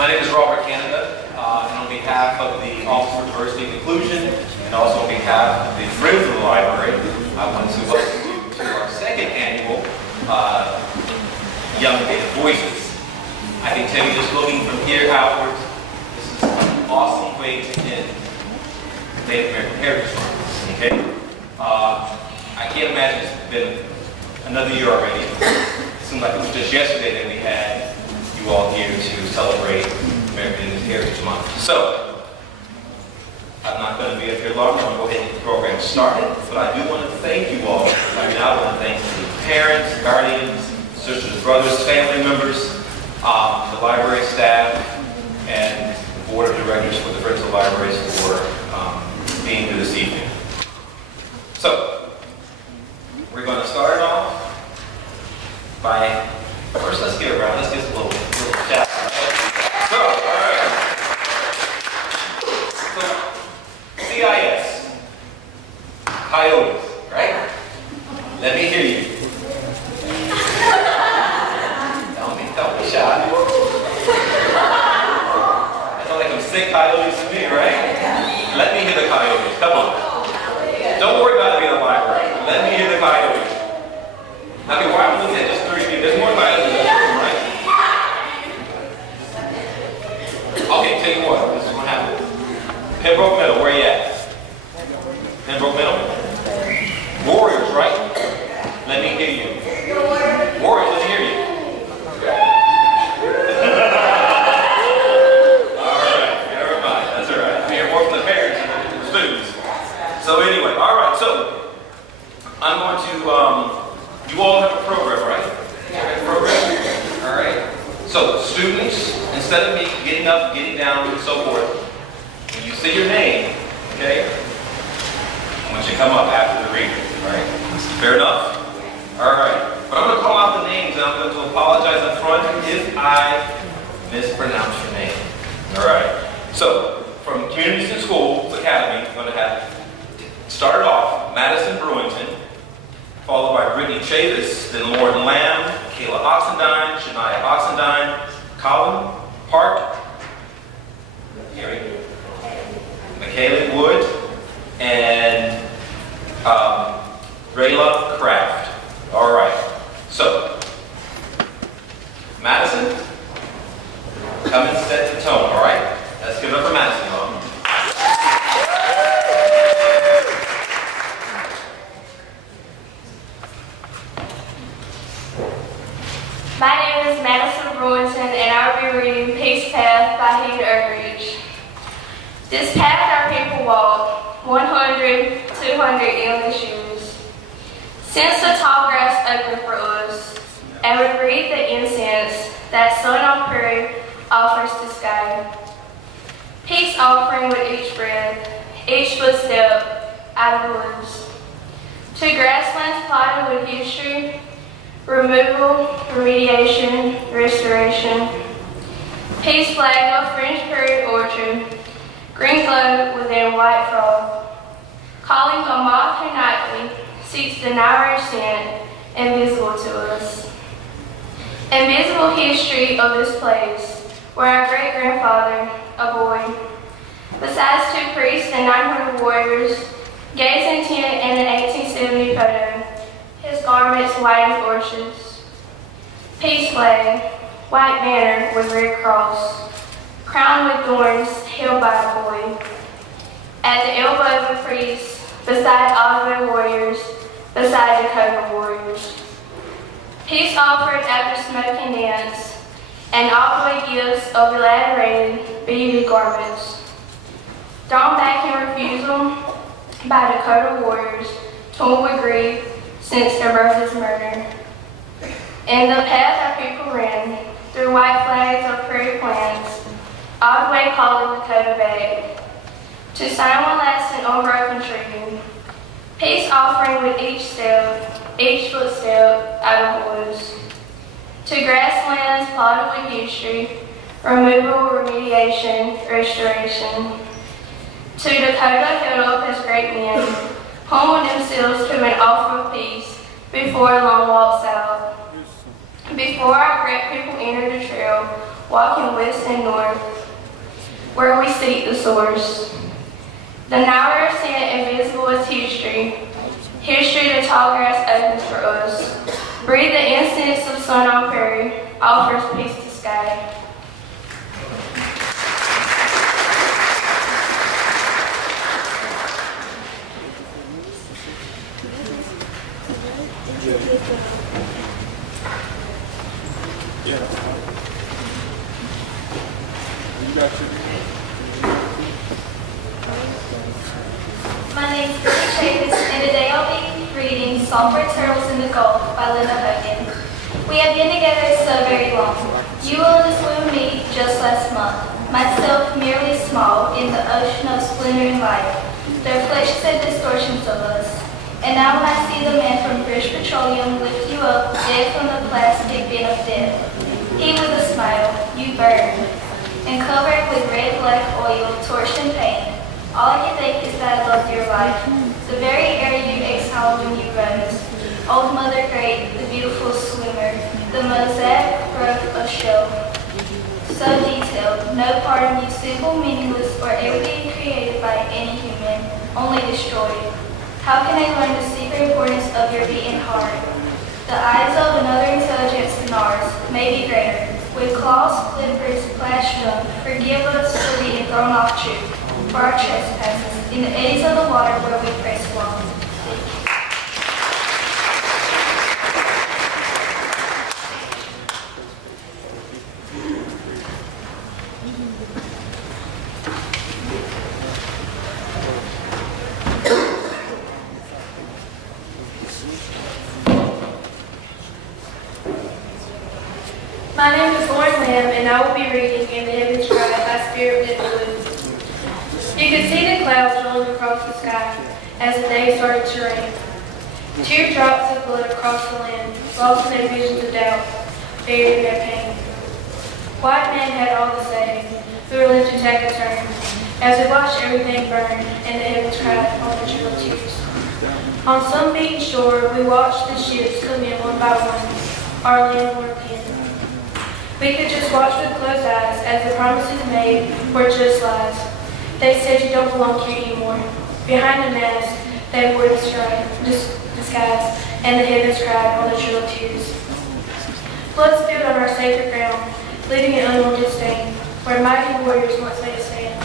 My name is Robert Canada, and on behalf of the Office for Diversity and Inclusion, and also on behalf of the Friends of the Library, I want to welcome you to our second annual Young Data Voices. I can tell you, just looking from here outwards, this is an awesome way to end Native American Heritage Month. Okay? I can't imagine it's been another year already. It seemed like it was just yesterday that we had you all here to celebrate American Indian Heritage Month. So, I'm not going to be up here long. I'm going to go ahead and get the program started. But I do want to thank you all. I want to thank the parents, guardians, sisters, brothers, family members, the library staff, and the board of directors for the Friends of Libraries for being here this evening. So, we're going to start off by, first let's get around, let's get a little chat. So, all right. So, CIS, coyotes, right? Let me hear you. Don't be shy. That sounds like some sick coyotes to me, right? Let me hear the coyotes, come on. Don't worry about it being a library. Let me hear the coyotes. Okay, why am I looking at just 3 people? There's more coyotes in this room, right? Okay, tell you what, this is what happened. Pembroke Middle, where you at? Pembroke Middle? Warriors, right? Let me hear you. Warriors, let me hear you. Alright, never mind, that's alright. I hear more from the parents than the students. So anyway, alright, so I'm going to, you all have a program, right? Yeah. Program? Alright. So students, instead of me getting up, getting down, and so forth, when you say your name, okay, I want you to come up after the reading, alright? Fair enough? Alright. But I'm going to call out the names and I'm going to apologize up front if I mispronounce your name. Alright. So, from Communities and Schools Academy, I'm going to have started off Madison Brewington, followed by Brittany Chavis, then Lauren Lamb, Kayla Oxendine, Shania Oxendine, Colin Park, Michaela Wood, and Rayla Kraft. All right. So, Madison, come and set the tone. All right. Let's give it up for Madison, y'all. My name is Madison Brewington, and I will be reading Peace Path by Heed Overreach. This path our people walk, 100, 200 endless years. Since the tall grass opened for us, and we breathe the incense that sun on prairie offers to sky. Peace offering with each breath, each footstep out of the woods. To grasslands plotted with history, removal, remediation, restoration. Peace flag of fringed prairie orchard, green glow within white froth. Calling a moth who nightly seeks the night scent, invisible to us. Invisible history of this place, where our great-grandfather, a boy, besides 2 priests and 900 warriors, gazed intent in an 1870 photo, his garments white as orchards. Peace flag, white banner with red cross, crowned with thorns held by a boy. At the elbow of a priest, beside Ottawa warriors, beside Dakota warriors. Peace offered after smoke and dance, and Ottawa gifts of elaborated, beaded garments. Drawn back in refusal by Dakota warriors, torn with grief since their brother's murder. And the path our people ran, through white flags of prairie plants, all the way calling Dakota back, to sign one last and unbroken treaty. Peace offering with each step, each footstep out of woods. To grasslands plotted with history, removal, remediation, restoration. To Dakota held up as great men, humbled themselves to an offer of peace before a long walk south. Before our great people entered the trail, walking west and north, where we seek the source. The now we're seeing invisible as history. History the tall grass opens for us. Breathe the incense of sun on prairie, offers peace to sky. My name is Billy Chavis, and today I'll be reading Song for Turtles in the Gulf by Linda Hogan. We have been together so very long. You will have swim with me just last month. Myself merely small in the ocean of splendor and light. The reflections and distortions of us. And now when I see the man from British Petroleum lift you up, dead from the plastic bin of death. He with a smile, you burn, and covered with red black oil, torched and pain. All I can think is that I loved your life. The very air you exhaled when you rose. Old Mother Great, the beautiful swimmer, the mosaic growth of shell. So detailed, no part of you simple, meaningless, or ever being created by any human, only destroyed. How can I learn the secret importance of your beating heart? The eyes of another intelligence than ours may be greater. With claws, clippers, flash drum, forgive us for being thrown off truth, for our trespasses, in the eddies of the water where we press along. My name is Lauren Lamb, and I will be reading In the Heavens Cry by Spirit Wind Blue. You could see the clouds rolling across the sky as the day started to rain. Teardrops of blood across the land, lost in their visions of doubt, buried in their pain. White men had all to say, who were left to take a turn, as we watched everything burn and the heavens cried on the chill tears. On some beaten shore, we watched the ships come in one by one, our land were pinned. We could just watch with closed eyes as the promises made were just lies. They said you don't belong here anymore. Behind the mask, they wore disguise, and the heavens cried on the trill tears. Blood spilled on our sacred ground, leaving an unwanted stain, where mighty warriors once made a stand.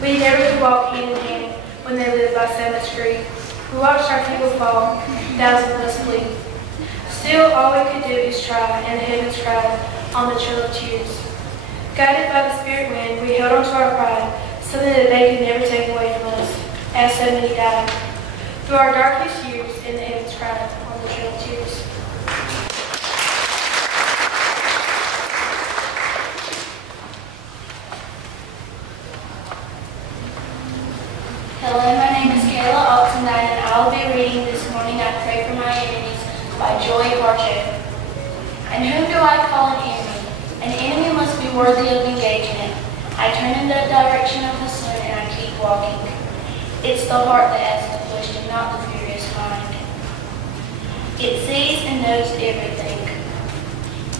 We never could walk hand in hand when they lived by so much grief. We watched our people fall, thousands of us bleed. Still, all we could do is try, and the heavens cried on the trill of tears. Guided by the spirit wind, we held on to our pride, something that they could never take away from us, as so many died. Through our darkest years, and the heavens cried on the trill of tears. Hello, my name is Kayla Altenstein, and I will be reading this morning I Pray for My Enemies by Joy Barchet. And whom do I call an enemy? An enemy must be worthy of engagement. I turn in the direction of the sun and I keep walking. It's the heart that asks the question, not the furious mind. It sees and knows everything.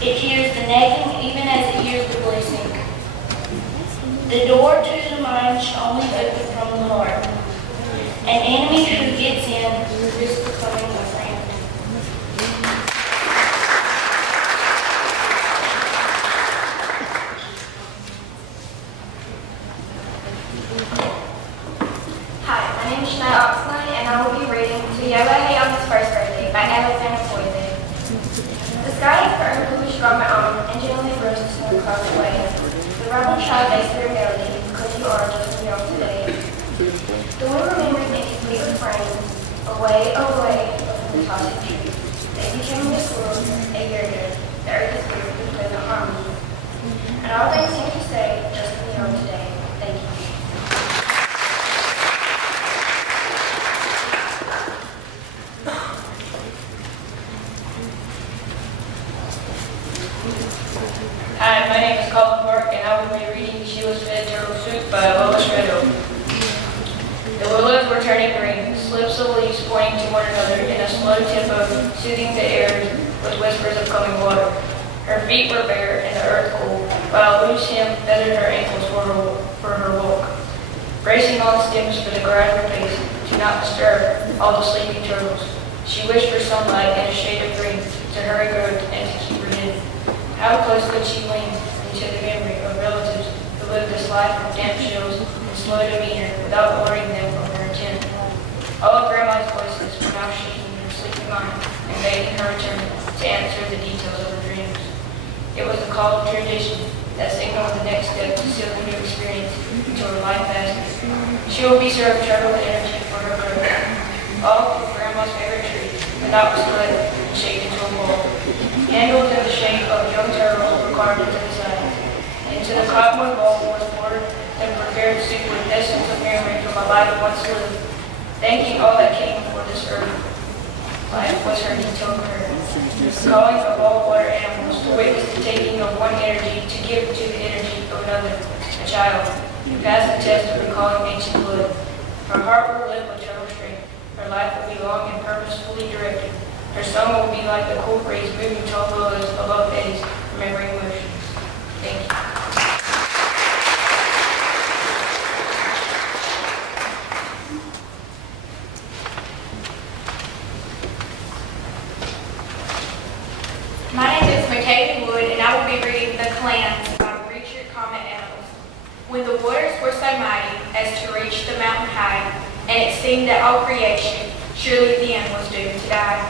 It hears the nagging even as it hears the blessing. The door to the mind should only open from the heart. An enemy who gets in risks becoming a friend. And I will be reading To Yahweh on His First Birthday by Alexander Poise. The sky is burnt bluish from my own, and gently blows the snow across the way. The robin child makes their melody, because you are just as young today. The wind remembers in his sweet refrains, away, away, over the tossing trees. They became this world a year ago. The earth is weird with pleasant harmony. And all they seem to say, just as young today. Thank you. Hi, my name is Colin Park, and I will be reading She Was Fed Turtle Soup by Lois Riddle. The willows were turning green, slips of leaves pointing to one another in a slow tempo, soothing the air with whispers of coming water. Her feet were bare and the earth cold, while a loose hem feathered her ankles for her walk. Bracing on stems for the ground her face, to not disturb all the sleeping turtles. She wished for sunlight and a shade of green to hurry growth and to keep her hidden. How close could she lean into the memory of relatives who lived this life of damp chills and slow demeanor without luring them from her intent? All of Grandma's voices were now shaking in her sleepy mind and begging her return to answer the details of her dreams. It was the call of tradition that signaled the next step to seal the new experience into her life basket. She will be served turtle energy for her growth. All from Grandma's favorite tree, the knot was split and shaped into a ball. Handles in the shape of young turtles were carved into the side. Into the cottonwood bowl was poured and prepared soup with essence of memory from a life once lived. Thanking all that came before this earth, life was her detailed prayer. Calling of all water animals to witness the taking of one energy to give to the energy of another, a child, who passed the test of recalling ancient blood. Her heart will live with turtle strength. Her life will be long and purposefully directed. Her song will be like the cool breeze moving tall willows above eddies, remembering emotions. Thank you. My name is Michaela Wood, and I will be reading The Clans by Richard Comet Annals. When the waters were so mighty as to reach the mountain height, and it seemed that all creation surely then was doomed to die,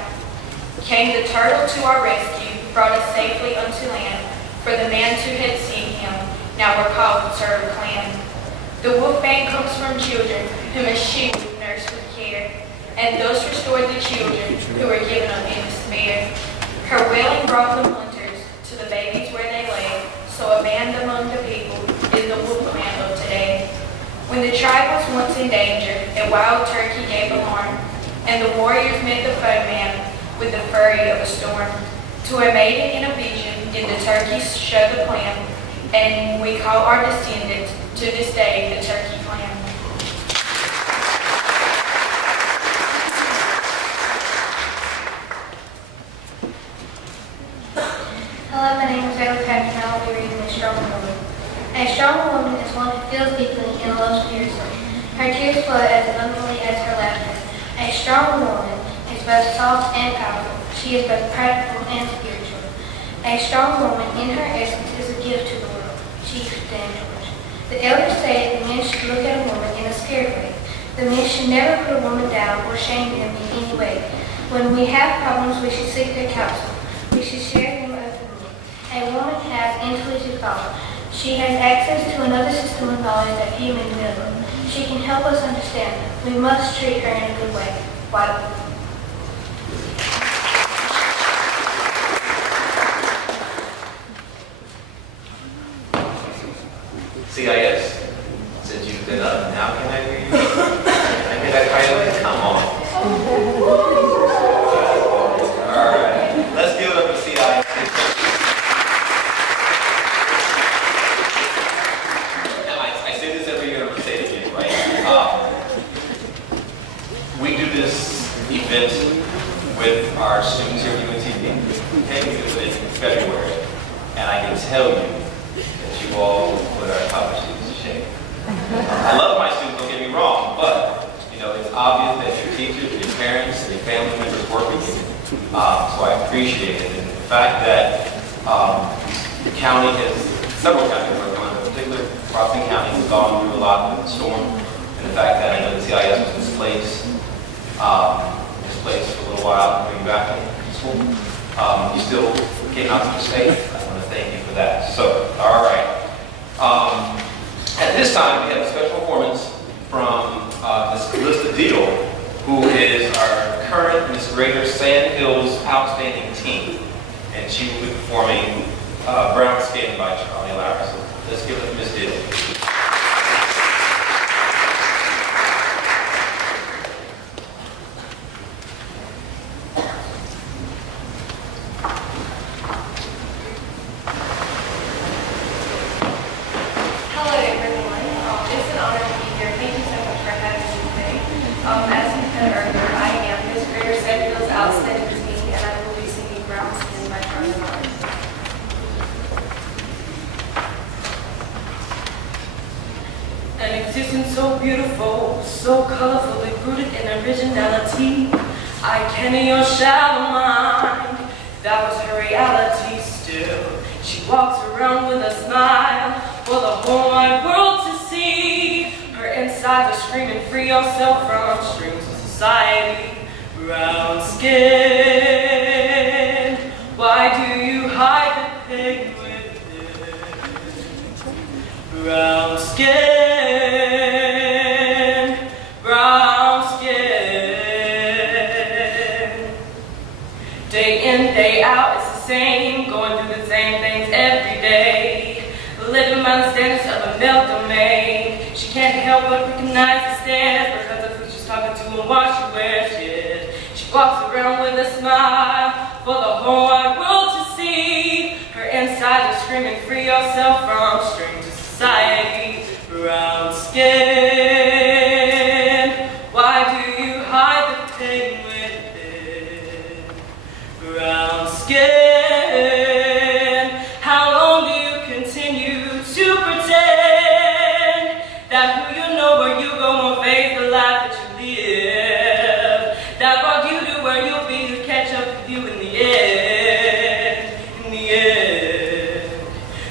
came the turtle to our rescue, brought us safely unto land, for the men who had seen him now were called the Turtle Clan. The wolf band comes from children whom a she would nurse with care, and thus restored the children who were given up in despair. Her wailing brought the hunters to the babies where they lay, so a band among the people is the wolf clan of today. When the tribe was once in danger, a wild turkey gave alarm, and the warriors met the foeman with the fury of a storm. To a maiden in a vision did the turkeys show the plan, and we call our descendants to this day the Turkey Clan. Hello, my name is Ella Patrick, and I will be reading A Strong Woman. A strong woman is one who feels deeply and loves fiercely. Her tears flow as abundantly as her laughter. A strong woman is both soft and powerful. She is both practical and spiritual. A strong woman, in her essence, is a gift to the world. She is dangerous. The elders say the men should look at a woman in a scared way. The men should never put a woman down or shame them in any way. When we have problems, we should seek their counsel. We should share them openly. A woman has intuitive thought. She has access to another system of knowledge that few men know. She can help us understand. We must treat her in a good way. White woman. CIS, since you've been up, now can I hear you? I hear that title. Come on. All right, let's give it up to CIS. Now, I say this every year, I'm going to say it again, right? We do this event with our students here at UNTV. Okay, we do it in February, and I can tell you that you all put our college students to shame. I love my students, don't get me wrong, but it's obvious that your teachers, your parents, and your family members work with you. So I appreciate it. And the fact that the county has, several counties are going, in particular, Rockland County has gone through a lot with the storm. And the fact that I know the CIS was displaced for a little while, bring you back to school. You still came out to the state. I want to thank you for that. So, all right. At this time, we have a special performance from Miss Calista Deal, who is our current Miss Greater Sandhills Outstanding Teen. And she will be performing Brown Skin by Charlie Larry. So let's give it to Miss Deal. As you said earlier, I am Miss Greater Sandhills Outstanding Teen, and I will be singing Brown Skin by Charlie Larry. beautiful, so colorfully rooted in originality. I can in your shallow mind. That was her reality still. She walks around with a smile for the whole wide world to see. Her insides are screaming, free yourself from strings of society. Brown skin, why do you hide the pain within? Brown skin, brown skin. Day in, day out, it's the same, going through the same things every day. Living by the standards of a male domain. She can't help but recognize the standards because of who she's talking to and what she wears. She walks around with a smile for the whole wide world to see. Her insides are screaming, free yourself from strings of society. Brown skin, why do you hide the pain within? Brown skin, how long do you continue to pretend that who you know where you go won't face the life that you live? That brought you to where you'll be to catch up with you in the end. In the end,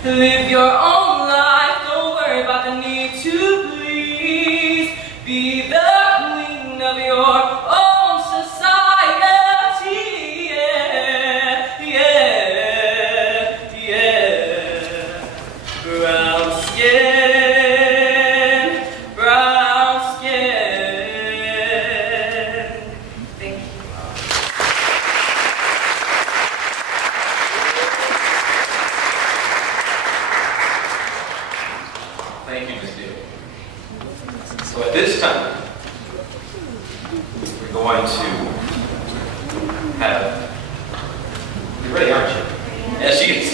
live your own life. Don't worry about the need to please. Be the queen of your own society. Yeah, yeah, yeah. Brown skin, brown skin. Thank you. Thank you, Ms. Deal. So at this time, we're going to have, you're ready, aren't you? Yes, she is.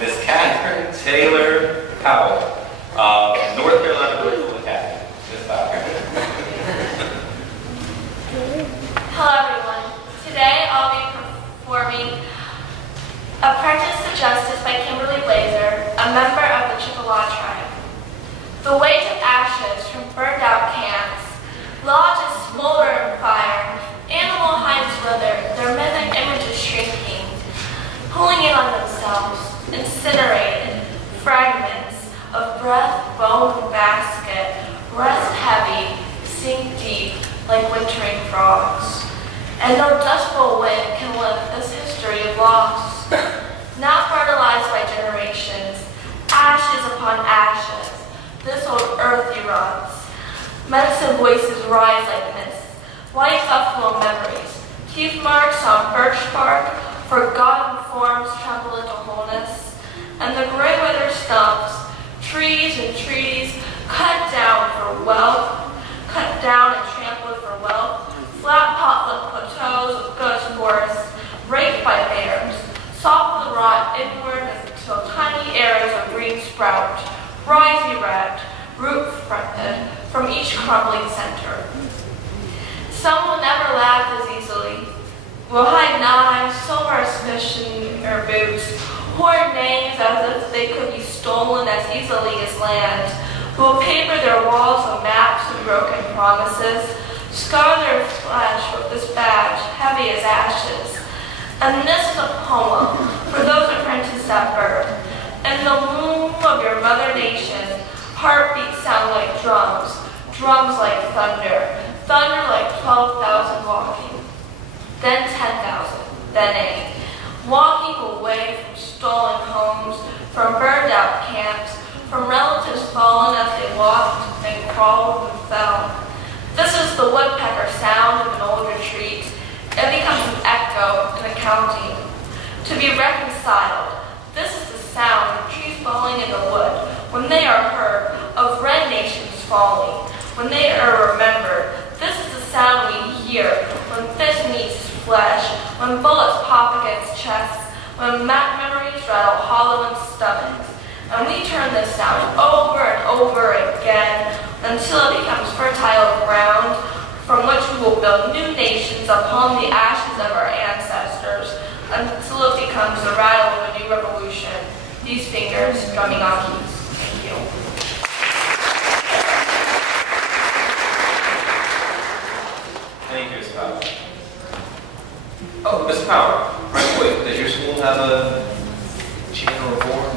Miss Catherine Taylor Powell, North Carolina Virtual Academy. Miss Powell. Hello everyone. Today I'll be performing Apprentice to Justice by Kimberly Blazer, a member of the Chippewa tribe. The weight of ashes from burned out camps, lodges smolder in fire, animal hides wither, their mythic images shrinking, pulling in on themselves, incinerated, fragments of breath, bone, and basket, rest heavy, sink deep like wintering frogs. And no dust bowl wind can lift this history of loss. Now fertilized by generations, ashes upon ashes, this old earth erupts. Medicine voices rise like mist, white buffalo memories, teeth marks on birch bark, forgotten forms tremble into wholeness, and the gray weather stumps, trees and trees cut down for wealth, cut down and trampled for wealth, flat potluck plateaus of ghost forests, raped by bears, soft and rot inward until tiny areas of green sprout, rise erect, root fronted from each crumbling center. Some will never laugh as easily, will hide knives, silver suspicion or boots, hoard names as if they could be stolen as easily as land, will paper their walls with maps and broken promises, scar their flesh with this badge, heavy as ashes. And this is a poem for those apprenticed at birth. In the womb of your mother nation, heartbeats sound like drums, drums like thunder, thunder like 12,000 walking, then 10,000, then 8, walking away from stolen homes, from burned out camps, from relatives fallen as they walked and crawled and fell. This is the woodpecker sound of an old retreat. It becomes an echo in accounting. To be reconciled, this is the sound of trees falling in the wood when they are heard, of red nations falling when they are remembered. This is the sound we hear when fist meets flesh, when bullets pop against chests, when memories rattle hollow in stomachs. And we turn this sound over and over again until it becomes fertile ground from which we will build new nations upon the ashes of our ancestors until it becomes the rattle of a new revolution. These fingers drumming on keys. Thank you. Howard, right quick, does your school have a channel or board?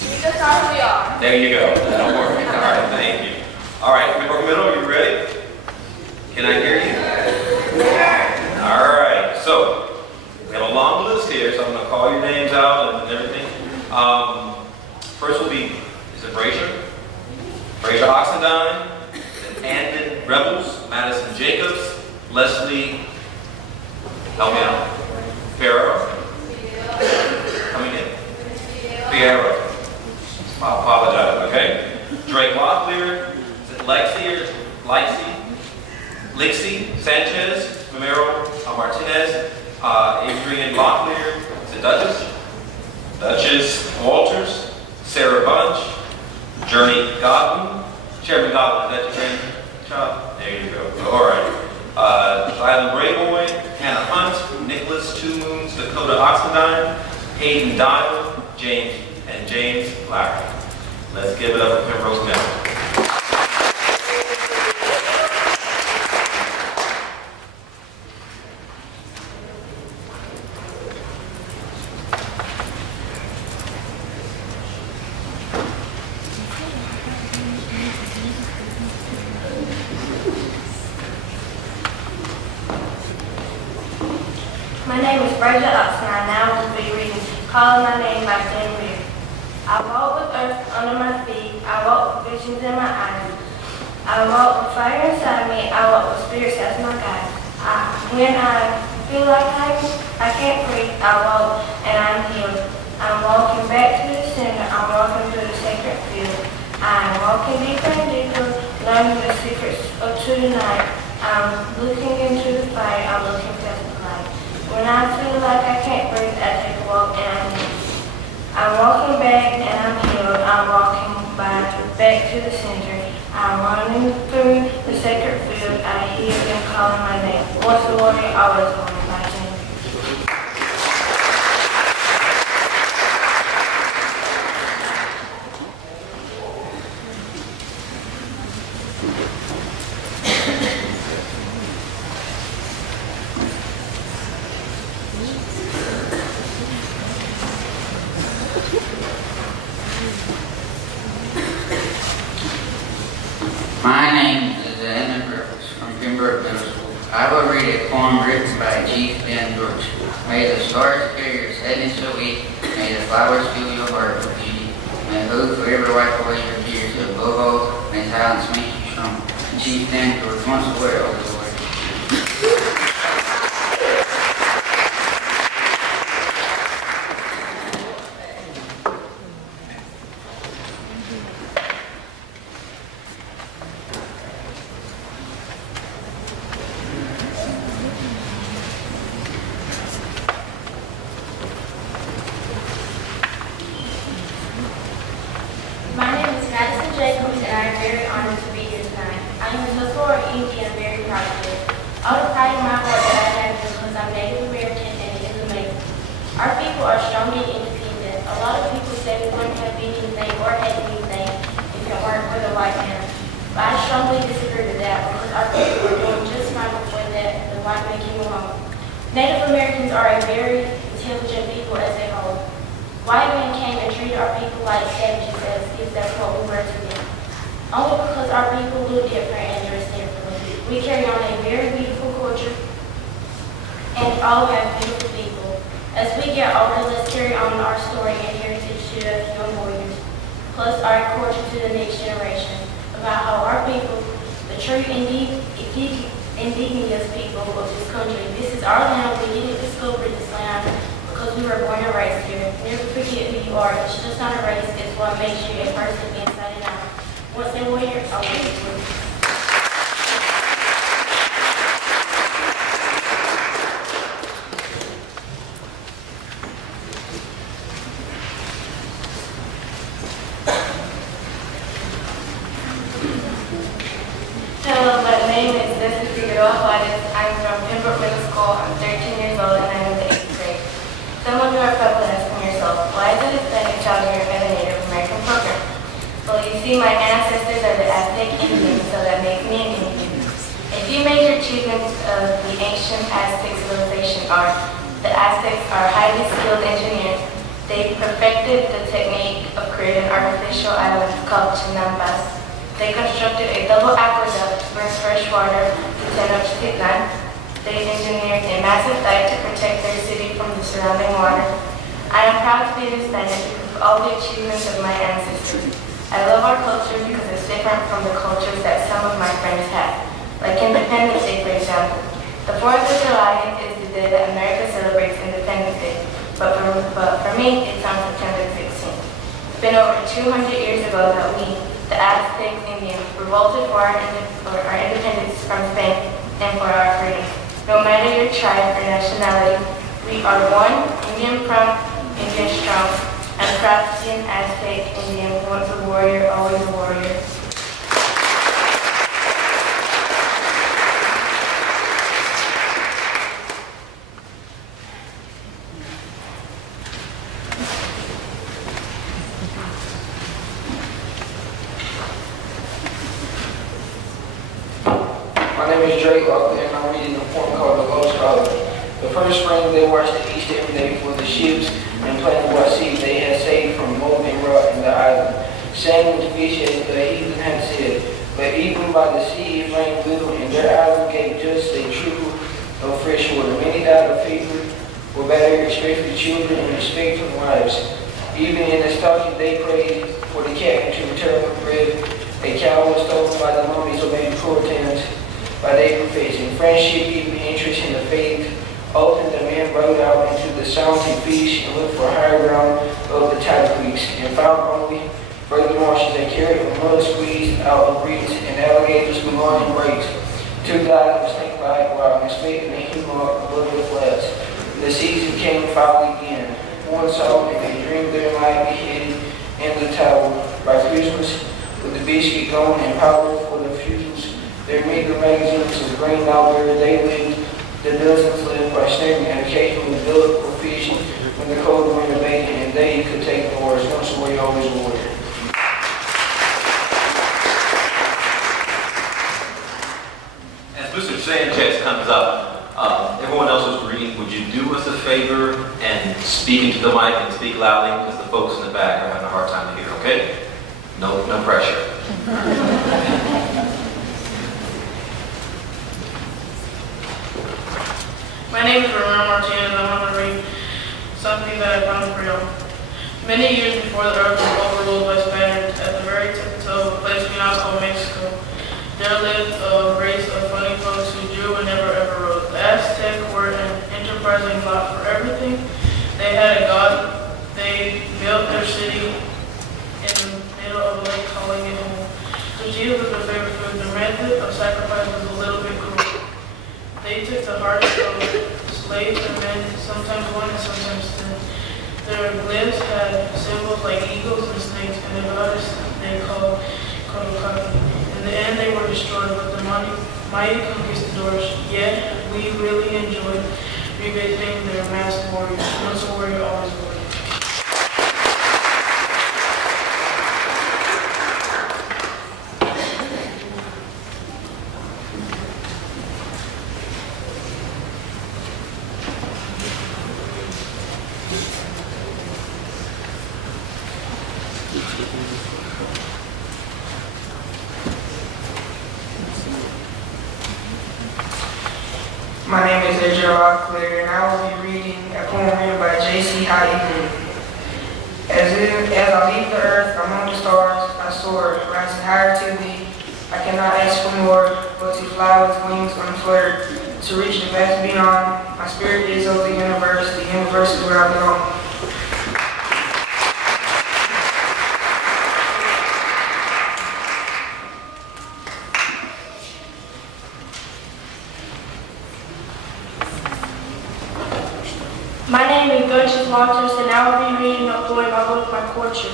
Just how we are. There you go. That'll work. All right, thank you. All right, Pembroke Middle, you ready? Can I hear you? All right, so we have a long list here, so I'm going to call your names out and everything. First will be, is it Frazier? Frazier Oxendine, Andon Rebels, Madison Jacobs, Leslie, help me out, Farrow, coming in, Fierro. I apologize, okay? Drake Locklear, is it Lexi or Lixie Sanchez, Romero Martinez, Adrian Locklear, is it Duchess Walters, Sarah Bunch, Journey Godwin, Chairman Godwin, is that your grandchild? There you go. All right. Island Brayboy, Hannah Hunt, Nicholas Two Moons, Dakota Oxendine, Hayden Dial, James Larry. Let's give it up for Pembroke Middle. My name is Frazier Oxnard, and I will be reading Calling My Name by Sam Reed. I walk with earth under my feet. I walk with visions in my eyes. I walk with fire inside me. I walk with spirits as my guide. When I feel like I can't breathe, I walk and I'm healed. I'm walking back to the center. I'm walking through the sacred field. I'm walking deeper and deeper, learning the secrets of to the night. I'm looking into the fire. I'm looking past the light. When I feel like I can't breathe, I take a walk and I'm healed. I'm walking back and I'm healed. I'm walking back to the center. I'm running through the sacred field. I hear them calling my name. Once a warrior, always a warrior by name. My name is Anna Brooks from Pembroke Middle School. I will read a poem written by Chief Ben Brooks. May the stars carry your sadness so weak. May the flowers fill your heart with beauty. May hope forever wipe away your tears. Above all, may silence make you strong. Chief Ben Brooks, once aware of the Lord. My name is Madison Jacobs, and I am very honored to be here tonight. I am a Hillsborough Indy and very proud of it. All the pride in my heart that I have is because I'm Native American, and it is amazing. Our people are strong and independent. A lot of people say we wouldn't have been anything or had anything if it weren't for the white man. But I strongly disagree with that because our people were doing just fine before that the white man came along. Native Americans are a very intelligent people as a whole. White men came and treated our people like savages as if that's what we were to them. Only because our people look different and dress differently. We carry on a very beautiful culture and all have beautiful people. As we get older, let's carry on our story and heritage to the young warriors, plus our culture to the next generation, about how our people, the true indigenous people of this country, this is our land. We didn't discover this land because we were born and raised here. Never forget who you are. It's just not a race. It's what makes you a person inside and out. Once a warrior, always a warrior. Hello, my name is Leslie Figueroa Juarez. I'm from Pembroke Middle School. I'm 13 years old and I'm in the 8th grade. Some of you are probably asking yourself, why is it Hispanic child here at a Native American program? Well, you see, my ancestors are the Aztec Indians, so that makes me an Indian. A few major achievements of the ancient Aztec civilization are the Aztecs are highly skilled engineers. They perfected the technique of creating artificial islands called chinampas. They constructed a double aqueduct to bring fresh water to Tenochtitlan. They engineered a massive dike to protect their city from the surrounding water. I am proud to be Hispanic because of all the achievements of my ancestors. I love our culture because it's different from the cultures that some of my friends have, like Independence Day, for example. The 4th of July is the day that America celebrates Independence Day, but for me, it's on September 16th. It's been over 200 years ago that we, the Aztec Indians, revolted for our independence from Spain and for our freedom. No matter your tribe or nationality, we are one, Indian proud, Indian strong. I'm proud to be an Aztec Indian, once a warrior, always a warrior. My name is Drake Lockley, and I'm reading a poem called The Lost Scholar. The first spring they watched the east every day for the ships and planted what seed they had saved from molten rock in the island, saying with fish as the heathen had said. But even by the sea it rained little, and their island gave just a trickle of fresh water. Many died of fever, were better especially children and respected wives. Even in the stocking they prayed for the captain to return with bread. A cow was stolen by the mummies of many Puritans, by their profession. Friendship, even interest in the faith. Often the men rode out into the sounds and fish and looked for higher ground of the tidal creeks, and found only further marshes that carried from mud squeezed out of reeds and alligators belonging breaks. 2 died of snake bite while inspecting the hemlock above the flats. The season came finally again. One saw and they dreamed there might be headed in the tower by Christmas, with the biscuit gone and powder for the fusils. Their meager magazines of grain out where they lived, the dozens lived by snaring and occasionally duck or fishing when the cold winter abated and they could take no worse. Once a warrior, always a warrior. As Mr. Sanchez comes up, everyone else who's reading, would you do us a favor and speak into the mic and speak loudly, because the folks in the back are having a hard time to hear, okay? No pressure. My name is Romero Martinez, and I'm going to read something that I found real. Many years before the earth was overruled by Spaniards, at the very tip of a place we now call Mexico, there lived a race of funny folks who drew and never ever wrote. The Aztecs were an enterprising lot for everything. They had a god. They built their city in the middle of a lake, calling it home. Tortillas was their favorite food. The method of sacrifice was a little bit cruel. They took the hearts of slaves and men, sometimes one and sometimes 10. Their glyphs had symbols like eagles and snakes, and the goddess they called Corocaki. In the end, they were destroyed with the mighty conquistadors. Yet, we really enjoyed revisiting their masked warriors. Once a warrior, always a warrior. My name is Ezra Locklear, and I will be reading a poem written by J.C. Hyden. As I leave the earth among the stars, I soar, rising higher to thee. I cannot ask for more, but to fly with wings unfluttered, to reach the vast beyond. My spirit is of the universe is where I belong. My name is Duchess Walters, and I will be reading a poem I wrote my culture.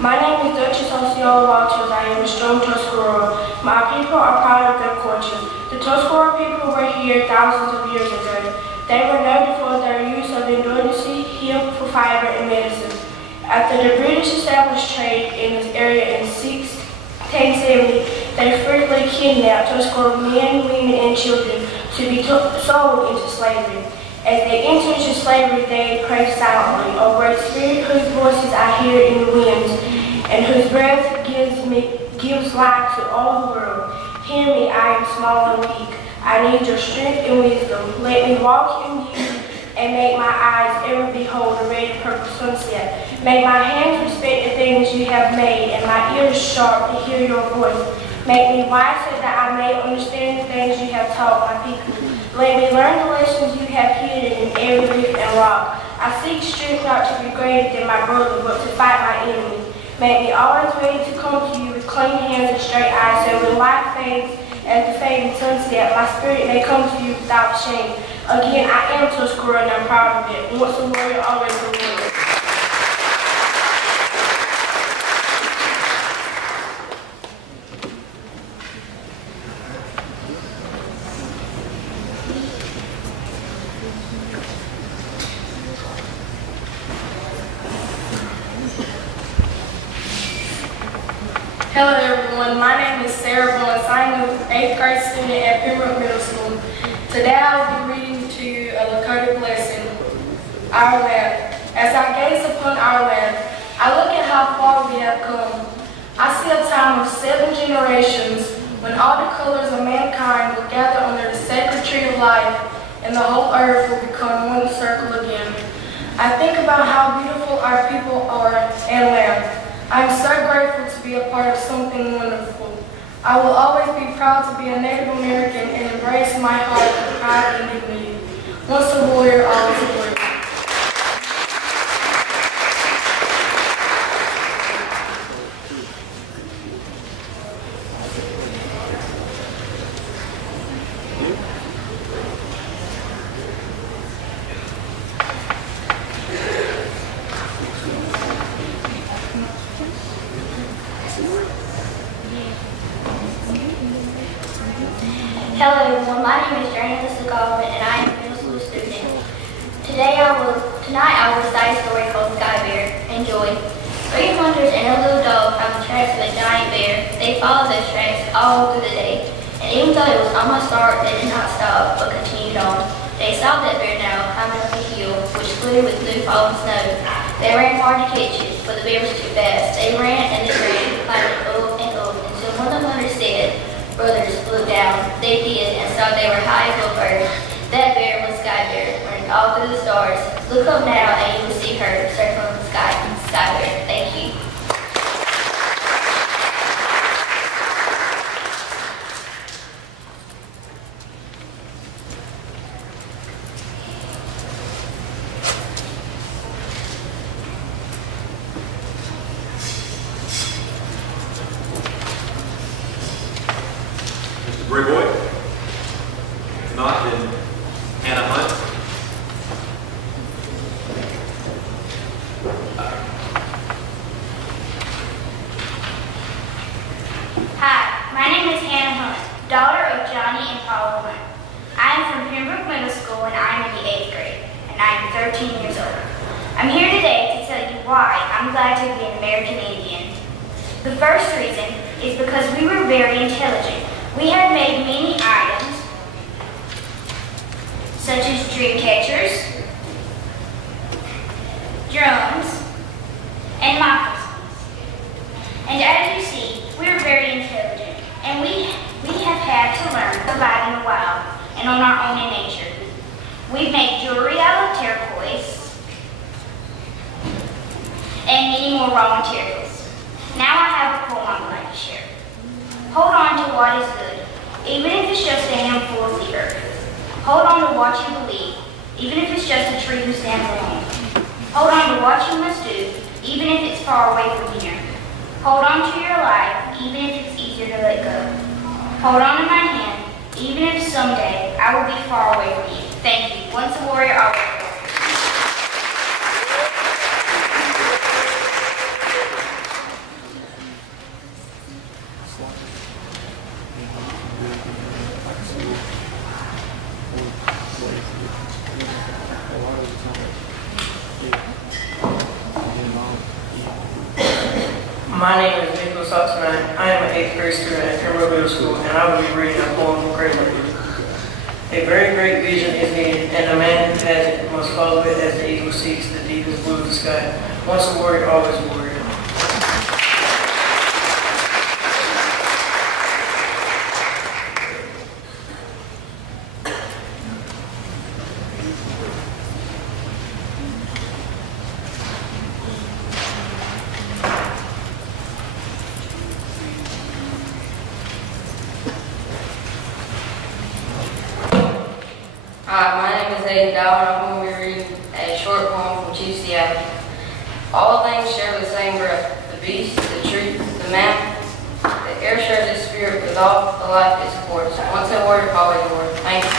My name is Duchess Osceola Walters. I am a strong Tuscarora. My people are proud of their culture. The Tuscarora people were here thousands of years ago. They were noted for their use of endurance, hemp for fiber, and medicine. After the British established trade in this area in 1670, they frequently kidnapped Tuscarora men, women, and children to be sold into slavery. As they enter into slavery, they pray silently. O great Spirit, whose voices I hear in the winds, and whose breath gives life to all the world. Hear me, I am small and weak. I need your strength and wisdom. Let me walk in you and make my eyes ever behold a red and purple sunset. Make my hands respect the things you have made, and my ears sharp to hear your voice. Make me wise so that I may understand the things you have taught my people. Let me learn the lessons you have hidden in every leaf and rock. I seek strength not to be greater than my brother, but to fight my enemy. Make me always ready to come to you with clean hands and straight eyes, so when life fades as the fading sunset, my spirit may come to you without shame. Again, I am Tuscarora and I'm proud of it. Once a warrior, always a warrior. Hello everyone, my name is Sarah Bowens. I'm an 8th grade student at Pembroke Middle School. Today I will be reading to you a Lakota blessing, Our Land. As I gaze upon our land, I look at how far we have come. I see a time of 7 generations when all the colors of mankind will gather under the sacred tree of life and the whole earth will become one circle again. I think about how beautiful our people are and land. I'm so grateful to be a part of something wonderful. I will always be proud to be a Native American and embrace my heart with pride and dignity. Once a warrior, always a warrior. Hello everyone, my name is Calista Deal and I am a middle school student. Tonight I will recite a story called Sky Bear. Enjoy. 3 hunters and a little dog found the tracks of a giant bear. They followed those tracks all through the day, and even though it was almost dark, they did not stop but continued on. They saw that bear now climbing up a hill, which glittered with new fallen snow. They ran hard to catch it, but the bear was too fast. They ran and they ran, climbing up and up, until one of the hunters said, "Brothers, look down." They did, and saw they were high above earth. That bear was Sky Bear, running all through the stars. Look up now, and you will see her circling the sky. Sky Bear. Thank you. Mr. Brayboy? If not, then Hannah Hunt. Hi, my name is Hannah Hunt, daughter of Johnny and Paula Hunt. I am from Pembroke Middle School and I am in the 8th grade, and I am 13 years old. I'm here today to tell you why I'm glad to be an American Indian. The first reason is because we were very intelligent. We had made many items, such as dream catchers, drums, and moccasins. And as you see, we are very intelligent, and we have had to learn to survive in the wild and on our own in nature. We've made jewelry out of turquoise and many more raw materials. Now I have a poem I would like to share. Hold on to what is good, even if it's just a handful of the earth. Hold on to what you believe, even if it's just a tree who stands alone. Hold on to what you must do, even if it's far away from here. Hold on to your life, even if it's easier to let go. Hold on to my hand, even if someday I will be far away from you. Thank you. Once a warrior, always a warrior. My name is Nicholas Oxman. I am an 8th grade student at Pembroke Middle School, and I will be reading a poem from grade level. A very great vision is needed, and the man who has it must follow it as the eagle seeks the deepest blue of the sky. Once a word, always a word. Hi, my name is Aiden Dow, and I'm going to be reading a short poem from Calista Deal. All things share the same breath, the beast, the tree, the man. The air shares its spirit with all the life it supports. Once a word, always a word. Thank you.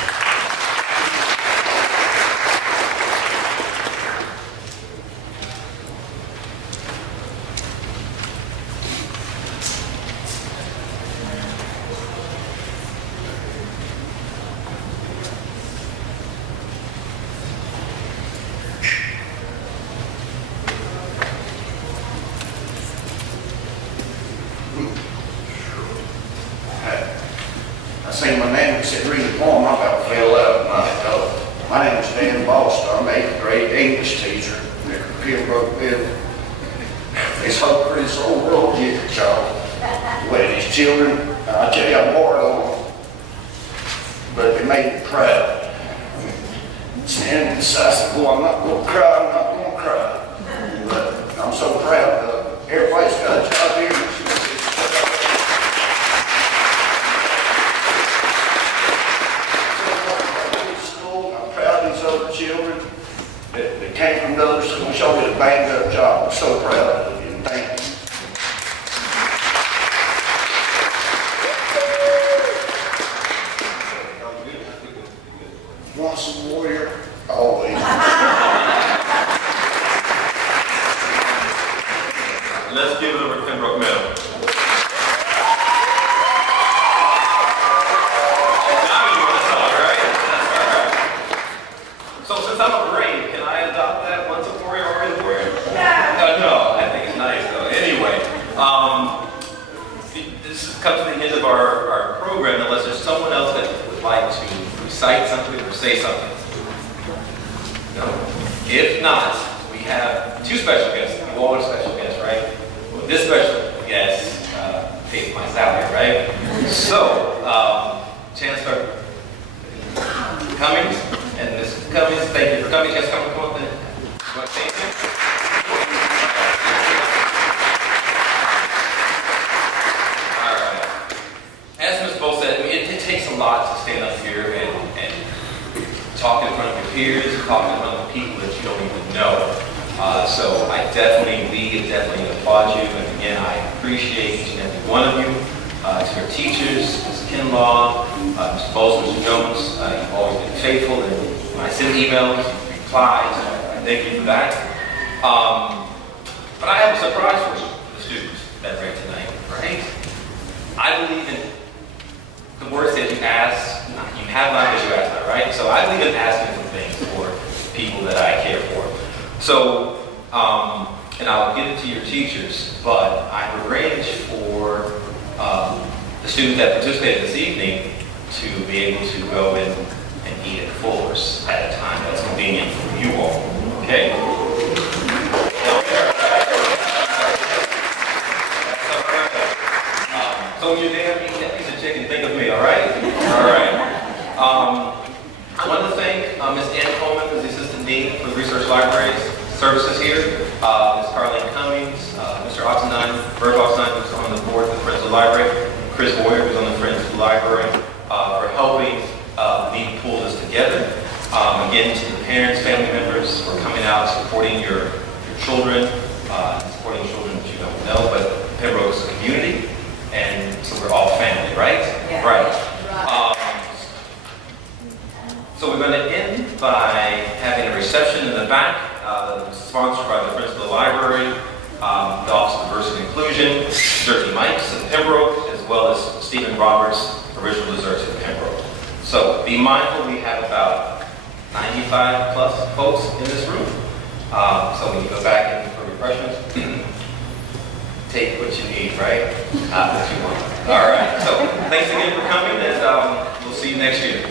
I seen my name and said, read the poem, I about fell out of my name is Dan Boston. I'm an 8th grade English teacher at Pembroke Middle. It's hope for this whole world yet, y'all. Well, these children, I tell you, I'm hard on them, but they made me proud. Standing decisive, well, I'm not going to cry, I'm not going to cry. But I'm so proud of everybody's got a job here. Children that came from another school showed me a banged up job. I'm so proud of you, and thank you. Once a warrior, always. Let's give it over to Pembroke Middle. So since I'm a brave, can I adopt that once a warrior, always a warrior? Yeah. No, I think it's nice though. Anyway, this comes to the end of our program unless there's someone else that would like to recite something or say something. No? If not, we have two special guests. You all are special guests, right? Well, this special guest pays my salary, right? So, Chancellor Cummings and Ms. Cummings, thank you for coming. Just come up and you want to say anything? All right. As Ms. Bo said, it takes a lot to stand up here and talk in front of your peers, talk in front of people that you don't even know. So we definitely applaud you. And again, I appreciate each and every one of you. To your teachers, Ms. Kinlaw, Mr. Bowles, Mr. Jones, you've always been faithful. And when I send emails, you reply, so I thank you for that. But I have a surprise for you, the students that read tonight, right? I believe in the words that you ask, you have not as you ask not, right? So I believe in asking for things for people that I care for. So, and I'll give it to your teachers, but I've arranged for the students that participated this evening to be able to go in and eat at Fuller's at a time that's convenient for you all. Okay? So when you're there, eat that piece of chicken, think of me, all right? All right. I want to thank Ms. Ann Coleman, who's the Assistant Dean for the Research Libraries Services here, Ms. Carlene Cummings, Mr. Oxendine, Bert Oxendine, who's on the board of the Friends of the Library, Chris Boyer, who's on the Friends of the Library, for helping me pull this together. Again, to the parents, family members for coming out, supporting your children, supporting children that you don't know, but Pembroke's community, and so we're all family, right? Yeah. Right. So we're going to end by having a reception in the back, sponsored by the Friends of the Library, the Office of Diversity and Inclusion, Jerky Mike's in Pembroke, as well as Stephen Roberts' Original Desserts in Pembroke. So be mindful, we have about 95 plus folks in this room. So when you go back in for refreshments, take what you need, right? Not what you want. All right. So thanks again for coming, and we'll see you next year.